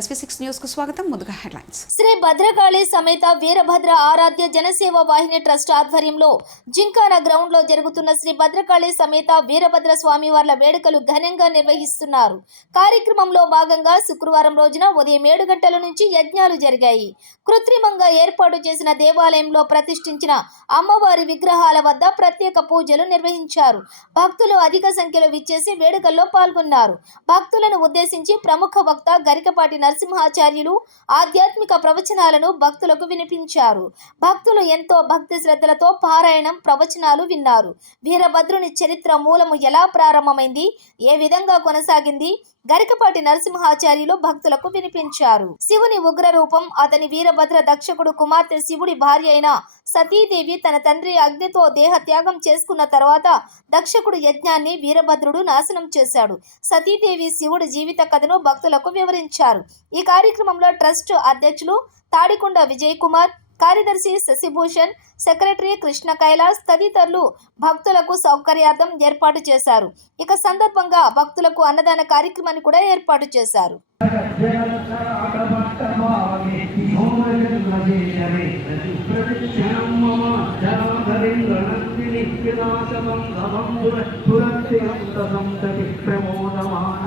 SV6 news కు స్వాగతం. ముందుగా హెడ్లైన్స్. శ్రీ భద్రకాళి సమేత వీరభద్ర ఆరాధ్య జనసేవ వాహిని ట్రస్ట్ ఆధ్వర్యంలో జింకానా గ్రౌండ్ లో జరుగుతున్న శ్రీ భద్రకాళి సమేత వీరభద్ర స్వామివార్ల వేడుకలు ఘనంగా నిర్వహిస్తున్నారు. కార్యక్రమంలో భాగంగా శుక్రవారం రోజున ఉదయం 7 గంటల నుంచి యజ్ఞాలు జరిగాయి. కృత్రిమంగా ఏర్పాటు చేసిన దేవాలయంలో ప్రతిష్ఠించిన అమ్మవారి విగ్రహాల వద్ద ప్రత్యేక పూజలు నిర్వహించారు. భక్తులు అధిక సంఖ్యలో విచ్చేసి వేడుకల్లో పాల్గొన్నారు. భక్తులను ఉద్దేశించి ప్రముఖ వక్త గరికపాటి నరసింహాచార్యులు ఆధ్యాత్మిక ప్రవచనాలను భక్తులకు వినిపించారు. భక్తులు ఎంతో భక్తి శ్రద్ధలతో పారాయణం, ప్రవచనాలు విన్నారు. వీరభద్రుని చరిత్ర మూలము ఎలా ప్రారంభమైంది, ఏ విధంగా కొనసాగింది గరికపాటి నరసింహాచార్యులు భక్తులకు వినిపించారు. శివుని ఉగ్ర రూపం, అతని వీరభద్ర దక్షకుడు కుమార్తె శివుడి భార్య అయిన సతీదేవి తన తండ్రి అగ్నితో దేహ త్యాగం చేసుకున్న తర్వాత దక్షకుడు యజ్ఞాన్ని వీరభద్రుడు నాశనం చేశాడు. సతీదేవి శివుడి జీవిత కథను భక్తులకు వివరించారు. ఈ కార్యక్రమంలో ట్రస్ట్ అధ్యక్షులు తాడికొండ విజయ్ కుమార్, కార్యదర్శి శశిభూషణ్, సెక్రటరీ కృష్ణ కైలాస్ తదితరులు భక్తులకు సౌకర్యార్థం ఏర్పాటు చేశారు. ఇక సందర్భంగా భక్తులకు అన్నదాన కార్యక్రమాన్ని కూడా ఏర్పాటు చేశారు. ప్రమోదమాన